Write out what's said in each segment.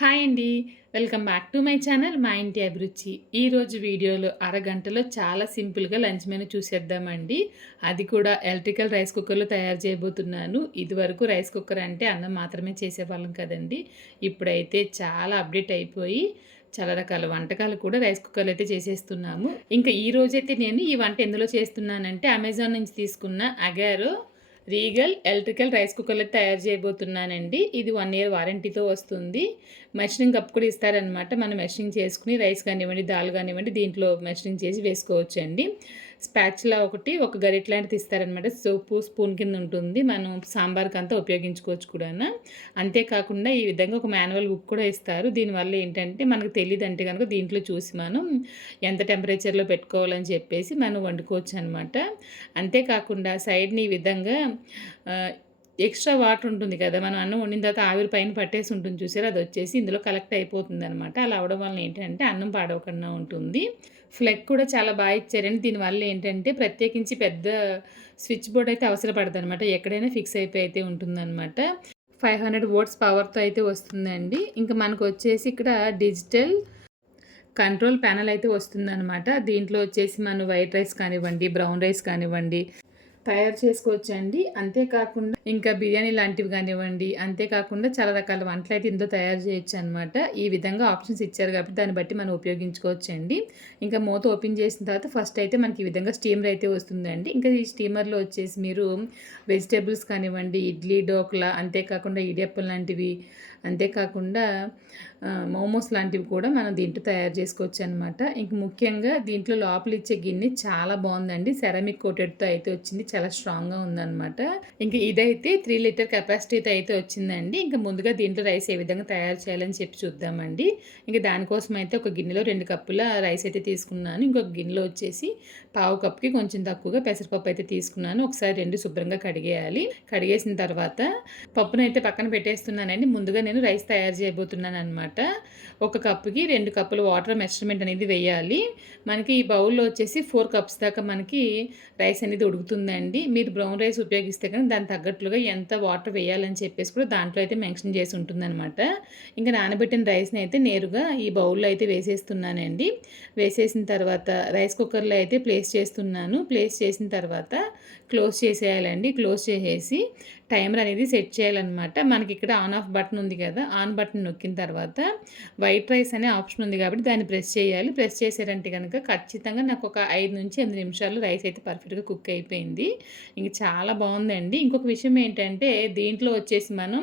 Hi అండి. Welcome back to my channel మా ఇంటి అభిరుచి. ఈరోజు వీడియోలో అరగంటలో చాలా సింపుల్గా లంచ్ మెను చూసేద్దామండి. అది కూడా ఎలక్ట్రికల్ రైస్ కుక్కర్లో తయారు చేయబోతున్నాను. ఇదివరకు రైస్ కుక్కర్ అంటే అన్నం మాత్రమే చేసేవాళ్ళం కదండి. ఇప్పుడైతే చాలా అప్డేట్ అయిపోయి చాలా రకాల వంటకాలు కూడా రైస్ కుక్కర్లో అయితే చేసేస్తున్నాము. ఇంకా ఈ రోజైతే నేను ఈ వంట ఎందులో చేస్తున్నానంటే అమెజాన్ నుంచి తీసుకున్న అగారో రీగల్ ఎలక్ట్రికల్ రైస్ కుక్కర్లు తయారు చేయబోతున్నానండి. ఇది వన్ ఇయర్ వారంటీతో వస్తుంది. మెషరింగ్ కప్ కూడా ఇస్తారనమాట మనం మెషరింగ్ చేసుకుని రైస్ కానివ్వండి దాల్ కానివ్వండి దీంట్లో మెషరింగ్ చేసి వేసుకోవచ్చండి. స్పాచ్లా ఒకటి ఒక గరిట లాంటిది ఇస్తారనమాట సోపు స్పూన్ కింద ఉంటుంది. మనం సాంబార్కి అంతా ఉపయోగించుకోవచ్చు కూడా అంతేకాకుండా ఈ విధంగా ఒక మాన్యువల్ బుక్ కూడా ఇస్తారు. దీనివల్ల ఏంటంటే మనకు తెలియదు అంటే కనుక దీంట్లో చూసి మనం ఎంత టెంపరేచర్లో పెట్టుకోవాలని చెప్పేసి మనం వండుకోవచ్చు అనమాట అంతేకాకుండా సైడ్ని ఈ విధంగా ఎక్స్ట్రా వాటర్ ఉంటుంది కదా మనం అన్నం వండిన తర్వాత ఆవిరి పైన పట్టేసి ఉంటుంది చూసారు? అది వచ్చేసి ఇందులో కలెక్ట్ అయిపోతుంది అనమాట అలా అవడం వల్ల ఏంటంటే అన్నం పాడవకుండా ఉంటుంది. ఫ్లెగ్ కూడా చాలా బాగా ఇచ్చారండి. దీనివల్ల ఏంటంటే ప్రత్యేకించి పెద్ద స్విచ్ బోర్డ్ అయితే అవసరపడదు అనమాట ఎక్కడైనా ఫిక్స్ అయిపోయి అయితే ఉంటుందన్నమాట. ఫైవ్ హండ్రెడ్ వోట్స్ పవర్తో అయితే వస్తుందండి. ఇంకా మనకు వచ్చేసి ఇక్కడ డిజిటల్ కంట్రోల్ ప్యానల్ అయితే వస్తుందన్నమాట. దీంట్లో వచ్చేసి మనం వైట్ రైస్ కానివ్వండి బ్రౌన్ రైస్ కానివ్వండి తయారు చేసుకోవచ్చండి. అంతేకాకుండా ఇంకా బిర్యానీ లాంటివి కానివ్వండి అంతేకాకుండా చాలా రకాల వంటలు అయితే ఇందులో తయారు చేయొచ్చు అనమాట ఈ విధంగా ఆప్షన్స్ ఇచ్చారు కాబట్టి దాన్ని బట్టి మనం ఉపయోగించుకోవచ్చండి. ఇంకా మూత ఓపెన్ చేసిన తర్వాత ఫస్ట్ అయితే మనకి ఈ విధంగా స్టీమర్ అయితే వస్తుందండి. ఇంకా ఈ స్టీమర్లో వచ్చేసి మీరు వెజిటేబుల్స్ కానివ్వండి ఇడ్లీ డోక్లా అంతేకాకుండా ఇడియప్పలు లాంటివి అంతేకాకుండా మోమోస్ లాంటివి కూడా మనం దీంట్లో తయారు చేసుకోవచ్చు అనమాట ఇంక ముఖ్యంగా దీంట్లో లోపల ఇచ్చే గిన్నె చాలా బాగుందండి. సెరామిక్ కోటెడ్తో అయితే వచ్చింది. చాలా స్ట్రాంగ్గా ఉందన్నమాట. ఇంకా ఇదైతే త్రీ లీటర్ కెపాసిటీతో అయితే వచ్చిందండి. ఇంకా ముందుగా దీంట్లో రైస్ ఏ విధంగా తయారు చేయాలని చెప్పి చూద్దామండి. ఇంకా దానికోసం అయితే ఒక గిన్నెలో రెండు కప్పుల రైస్ అయితే తీసుకున్నాను. ఇంకొక గిన్నెలో వచ్చేసి పావు కప్పుకి కొంచెం తక్కువగా పెసరపప్పు అయితే తీసుకున్నాను. ఒకసారి రెండు శుభ్రంగా కడిగేయాలి. కడిగేసిన తర్వాత పప్పునైతే పక్కన పెట్టేస్తున్నానండి. ముందుగా నేను రైస్ తయారు చేయబోతున్నాను అనమాట ఒక కప్పుకి రెండు కప్పులు వాటర్ మెజర్మెంట్ అనేది వేయాలి. మనకి ఈ బౌల్లో వచ్చేసి ఫోర్ కప్స్ దాకా మనకి రైస్ అనేది ఉడుకుతుందండి. మీరు బ్రౌన్ రైస్ ఉపయోగిస్తే కానీ దాని తగ్గట్లుగా ఎంత వాటర్ వేయాలని చెప్పేసి కూడా దాంట్లో అయితే మెన్షన్ చేసి ఉంటుందన్నమాట. ఇంకా నానబెట్టిన రైస్ని అయితే నేరుగా ఈ బౌల్లో అయితే వేసేస్తున్నానండి. వేసేసిన తర్వాత రైస్ కుక్కర్లో అయితే ప్లేస్ చేస్తున్నాను. ప్లేస్ చేసిన తర్వాత క్లోజ్ చేసేయాలండి. క్లోజ్ చేసేసి టైమర్ అనేది సెట్ చేయాలన్నమాట. మనకి ఇక్కడ ఆన్ ఆఫ్ బటన్ ఉంది కదా ఆన్ బటన్ నొక్కిన తర్వాత వైట్ రైస్ అనే ఆప్షన్ ఉంది కాబట్టి దాన్ని ప్రెస్ చేయాలి. ప్రెస్ చేసారంటే కనుక ఖచ్చితంగా నాకు ఒక ఐదు నుంచి ఎనిమిది నిమిషాలు రైస్ అయితే పర్ఫెక్ట్గా కుక్ అయిపోయింది. ఇంక చాలా బాగుందండి. ఇంకొక విషయం ఏంటంటే దీంట్లో వచ్చేసి మనం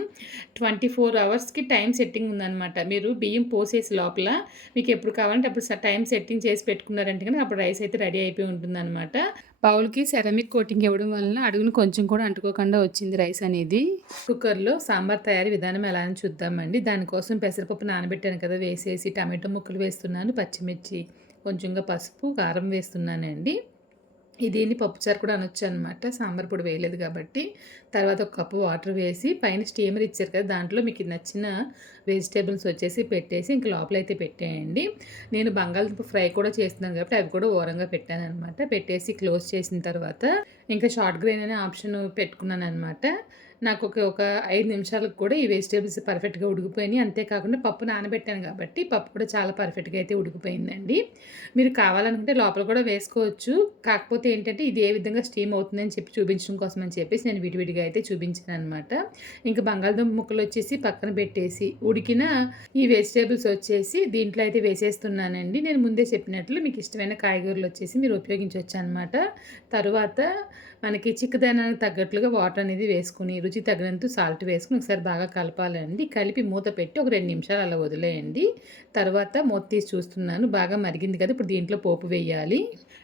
ట్వంటీ ఫోర్ అవర్స్కి టైం సెట్టింగ్ ఉందన్నమాట. మీరు బియ్యం పోసేసి లోపల మీకు ఎప్పుడు కావాలంటే అప్పుడు టైం సెట్టింగ్ చేసి పెట్టుకున్నారంటే కనుక అప్పుడు రైస్ అయితే రెడీ అయిపోయి ఉంటుందన్నమాట. బౌల్కి సెరమిక్ కోటింగ్ ఇవ్వడం వలన అడుగును కొంచెం కూడా అంటుకోకుండా వచ్చింది రైస్ అనేది. కుక్కర్లో సాంబార్ తయారీ విధానం ఎలా అని చూద్దామండి. దానికోసం పెసరపప్పు నానబెట్టాను కదా వేసేసి టమాటో ముక్కలు వేస్తున్నాను పచ్చిమిర్చి కొంచెంగా పసుపు కారం వేస్తున్నానండి. దీన్ని పప్పుచారు కూడా అనొచ్చు అనమాట సాంబార్ పొడి వేయలేదు కాబట్టి. తర్వాత ఒక కప్పు వాటర్ వేసి పైన స్టీమర్ ఇచ్చారు కదా దాంట్లో మీకు నచ్చిన వెజిటేబుల్స్ వచ్చేసి పెట్టేసి ఇంక లోపల అయితే పెట్టేయండి. నేను బంగాళదుంప ఫ్రై కూడా చేస్తున్నాను కాబట్టి అవి కూడా ఓరంగా పెట్టాను అనమాట పెట్టేసి క్లోజ్ చేసిన తర్వాత ఇంకా షార్ట్ గ్రెయిన్ అనే ఆప్షన్ పెట్టుకున్నాను అనమాట నాకు ఒక ఒక ఐదు నిమిషాలకు కూడా ఈ వెజిటేబుల్స్ పర్ఫెక్ట్గా ఉడికిపోయినాయి. అంతేకాకుండా పప్పు నానబెట్టాను కాబట్టి పప్పు కూడా చాలా పర్ఫెక్ట్గా అయితే ఉడికిపోయిందండి. మీరు కావాలనుకుంటే లోపల కూడా వేసుకోవచ్చు. కాకపోతే ఏంటంటే ఇది ఏ విధంగా స్టీమ్ అవుతుందని చెప్పి చూపించడం కోసం అని చెప్పేసి నేను విడివిడిగా అయితే చూపించాను అనమాట ఇంకా బంగాళదుంప ముక్కలు వచ్చేసి పక్కన పెట్టేసి ఉడికిన ఈ వెజిటేబుల్స్ వచ్చేసి దీంట్లో అయితే వేసేస్తున్నానండి. నేను ముందే చెప్పినట్లు మీకు ఇష్టమైన కాయగూరలు వచ్చేసి మీరు ఉపయోగించవచ్చు అనమాట తర్వాత మనకి చిక్కదనానికి తగ్గట్లుగా వాటర్ అనేది వేసుకుని రుచి తగినంత సాల్ట్ వేసుకుని ఒకసారి బాగా కలపాలండి. కలిపి మూత పెట్టి ఒక రెండు నిమిషాలు అలా వదిలేయండి. తర్వాత మూత తీసి చూస్తున్నాను. బాగా మరిగింది కదా ఇప్పుడు దీంట్లో పోపు వేయాలి.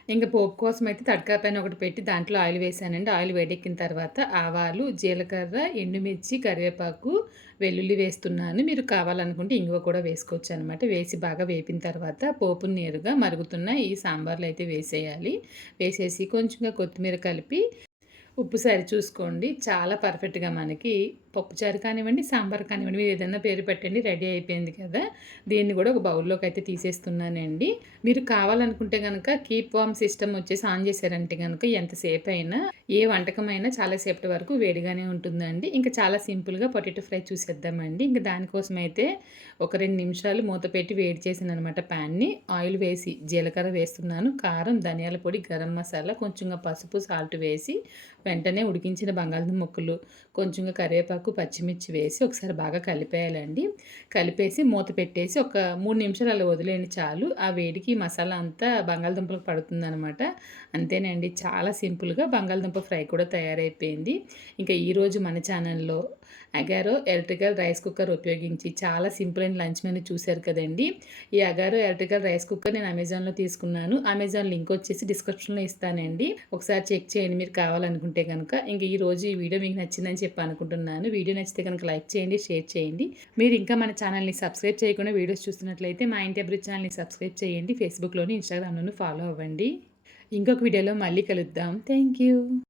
ఇంకా పోపు కోసం అయితే తడకా పైన ఒకటి పెట్టి దాంట్లో ఆయిల్ వేసానండి. ఆయిల్ వేడెక్కిన తర్వాత ఆవాలు జీలకర్ర ఎండుమిర్చి కరివేపాకు వెల్లుల్లి వేస్తున్నాను. మీరు కావాలనుకుంటే ఇంగువ కూడా వేసుకోవచ్చు అనమాట వేసి బాగా వేపిన తర్వాత పోపు నేరుగా మరుగుతున్న ఈ సాంబార్లో అయితే వేసేయాలి. వేసేసి కొంచెంగా కొత్తిమీర కలిపి ఉప్పు సరి చూసుకోండి. చాలా పర్ఫెక్ట్గా మనకి పప్పుచారు కానివ్వండి సాంబార్ కానివ్వండి మీరు ఏదైనా పేరు పెట్టండి రెడీ అయిపోయింది కదా. దీన్ని కూడా ఒక బౌల్లోకి అయితే తీసేస్తున్నానండి. మీరు కావాలనుకుంటే కనుక కీప్ వామ్ సిస్టమ్ వచ్చేసి ఆన్ చేశారంటే కనుక ఎంతసేపు అయినా ఏ వంటకమైనా చాలాసేపటి వరకు వేడిగానే ఉంటుందండి. ఇంకా చాలా సింపుల్గా పొటాటో ఫ్రై చూసేద్దామండి. ఇంకా దానికోసం అయితే ఒక రెండు నిమిషాలు మూత పెట్టి వేడి చేసిన అనమాట ప్యాన్ని. ఆయిల్ వేసి జీలకర్ర వేస్తున్నాను కారం ధనియాల పొడి గరం మసాలా కొంచెంగా పసుపు సాల్ట్ వేసి వెంటనే ఉడికించిన బంగాళదుంప ముక్కలు కొంచెంగా కరివేపాకు పచ్చిమిర్చి వేసి ఒకసారి బాగా కలిపేయాలండి. కలిపేసి మూత పెట్టేసి ఒక మూడు నిమిషాలు అలా వదిలేయండి చాలు. ఆ వేడికి మసాలా అంతా బంగాళదుంపలకు పడుతుందనమాట అంతేనండి చాలా సింపుల్గా బంగాళదుంప ఫ్రై కూడా తయారైపోయింది. ఇంకా ఈరోజు మన ఛానల్లో అగారో ఎలక్ట్రికల్ రైస్ కుక్కర్ ఉపయోగించి చాలా సింపుల్ అండ్ లంచ్ మెనూ చూశారు కదండి. ఈ అగారో ఎలక్ట్రికల్ రైస్ కుక్కర్ నేను అమెజాన్లో తీసుకున్నాను. అమెజాన్ లింక్ వచ్చేసి డిస్క్రిప్షన్లో ఇస్తానండి. ఒకసారి చెక్ చేయండి మీరు కావాలనుకుంటే కనుక ఇంక ఈ రోజు ఈ వీడియో మీకు నచ్చిందని చెప్పి అనుకుంటున్నాను. వీడియో నచ్చితే కనుక లైక్ చేయండి షేర్ చేయండి. మీరు ఇంకా మన ఛానల్ని సబ్స్క్రైబ్ చేయకుండా వీడియోస్ చూస్తున్నట్లయితే మా ఇంటి అభివృద్ధి ఛానల్ని సబ్స్క్రైబ్ చేయండి. ఫేస్బుక్లోని ఇన్స్టాగ్రామ్లోని ఫాలో అవ్వండి. ఇంకొక వీడియోలో మళ్ళీ కలుద్దాం. Thank you.